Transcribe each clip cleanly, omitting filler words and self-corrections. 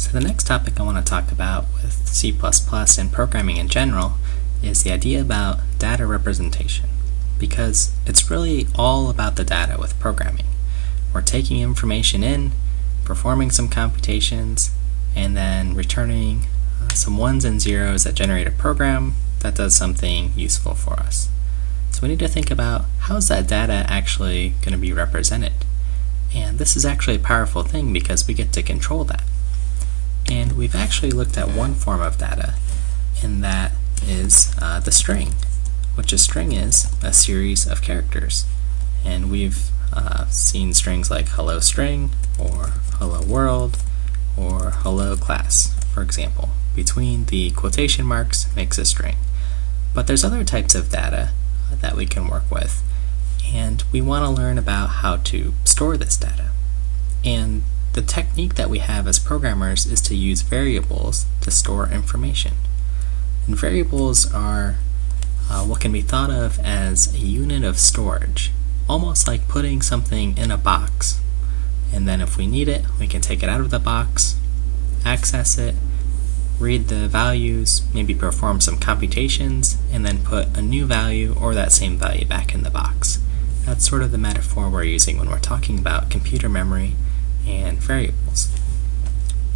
So the next topic I want to talk about with C++ and programming in general is the idea about data representation, because it's really all about the data with programming. We're taking information in, performing some computations, and then returning some ones and zeros that generate a program that does something useful for us. So we need to think about how is that data actually going to be represented. And this is actually a powerful thing because we get to control that. And we've actually looked at one form of data, and that is the string, which a string is a series of characters. And we've seen strings like hello string, or hello world, or hello class, for example. Between the quotation marks makes a string. But there's other types of data that we can work with, and we want to learn about how to store this data. And the technique that we have as programmers is to use variables to store information. And variables are what can be thought of as a unit of storage, almost like putting something in a box. And then if we need it, we can take it out of the box, access it, read the values, maybe perform some computations, and then put a new value or that same value back in the box. That's sort of the metaphor we're using when we're talking about computer memory and variables.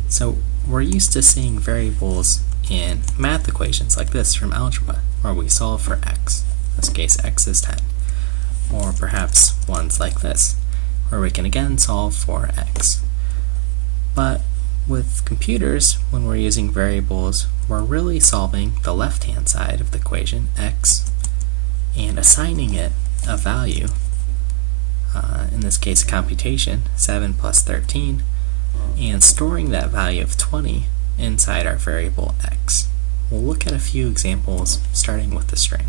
So we're used to seeing variables in math equations like this from algebra, where we solve for x. In this case, x is 10. Or perhaps ones like this, where we can again solve for x. But with computers, when we're using variables, we're really solving the left-hand side of the equation, x, and assigning it a value, in this case a computation, 7 plus 13, and storing that value of 20 inside our variable x. We'll look at a few examples starting with the string.